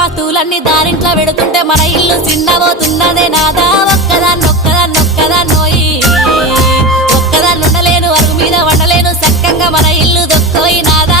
వస్తువులన్నీ దారింట్లో పెడుతుంటే మన ఇల్లు చిన్నబోతున్నదే నాదా ఒక్కదాన్నోయి ఒక్కదాన్ని ఉండలేను అరుగు మీద వండలేను చక్కగా మన ఇల్లు దొక్కోయి